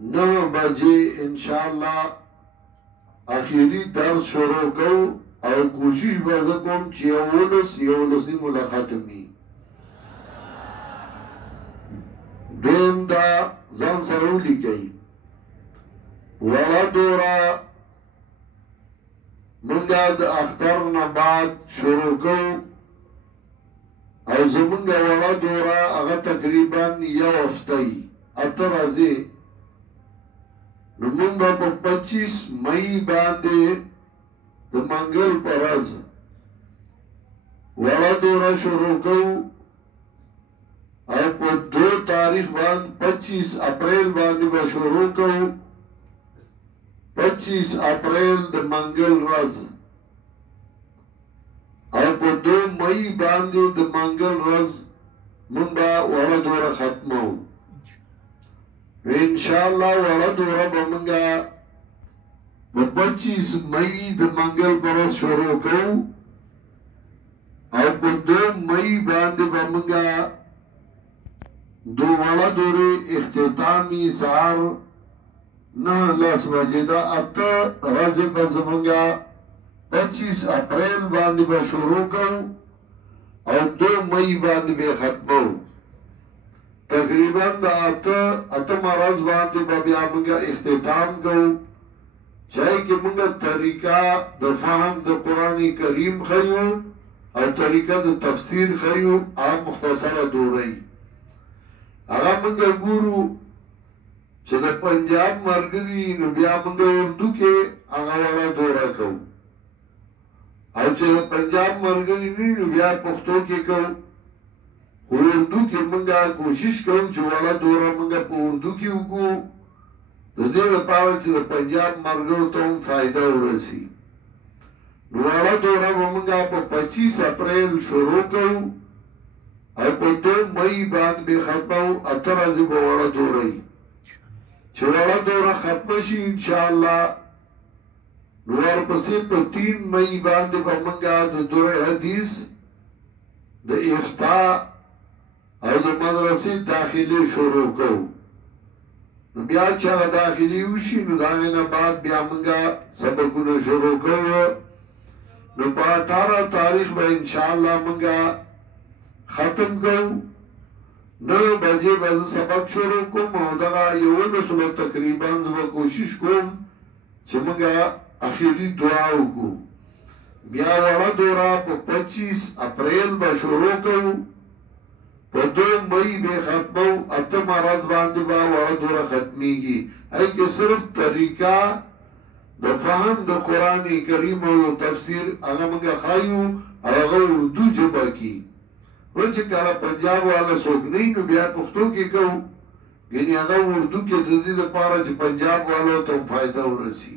9 بجې انشاءالله اخیری درس شروع کو او کوشش به کوم چې یولس نیمه ختمي دیم دا ځان سره ولیکئ ولا دورا منگا دا اختر نباد شروع کو او زمونگا ولا دورا اغا تقریبا یو افتی اتر ازی نمونگا پا 25 مئی بانده دا منگل پرز ولا دورا شروع کو او پا 2 تاریخ باند 25 اپریل بانده با شروع کو 25 اپریل د منگل رز او په 2 مئی باندې د منگل رز مونږ به وړه دوره ختمو انشاءالله وړه دوره به مونږ په 25 مئی د منگل پر ورځ شروع کوو او په 2 مئی باندې به مونږ د وړه دورې اختتامي سهار نه لاس بجې دا اته ورځې به زمونږه 25 اپریل باندې به شروع کوو او 2 مئی باندې به ختمو تقریبا دا اتم ورځ باندې به بیا مونږه اختتام کوو چاہے کہ مونږه طریقہ د فهم د قرآن کریم خیو او طریقہ د تفسیر خیو عام مختصره دوري هغه مونږه ګورو چې د پنجاب مرګري نو بیا موږ اردو کې هغه ولا دوره کوو او چې د پنجاب مرګري نه نو بیا پښتو کې کوو اردو کې موږ کوشش کوو چې ولا دوره موږ په اردو کې وکړو د دې لپاره چې د پنجاب مرګرو ته هم فائدہ ورسي نو ولا دوره موږ په 25 اپریل شروع کوو او په 2 مئی باندې ختمو اتر ورځې به ولا دوره چې وړه دوره ختمه شي انشاءالله نو ورپسې په 3 مئی باندې به موږ د دوره حدیث د افتا او د مدرسې داخلي شروع کوو نو بیا چې هغه داخلي وشي نو د هغې نه بعد بیا موږ سبقونه شروع کوو نو په 18 تاریخ به انشاءالله موږ ختم کوو 9 بجې به زه سبق شروع کوم او دغه 11 به تقریبا زه به کوشش کوم چې موږ اخیری دعا وکړو بیا وړه دوره په 25 اپریل به شروع کوو په 2 مئی به ختمو اتم ورځ باندې به وړه دوره ختمیږي هغې کې صرف طریقه د فهم د قرآن کریم او تفسیر هغه موږ ښایو او هغه اردو ژبه کې چې کله پنجاب والا څوک نه نو بیا پښتو کې کوو یعنې هغه اردو کې د دې لپاره چې پنجاب والو ته هم فایده ورسي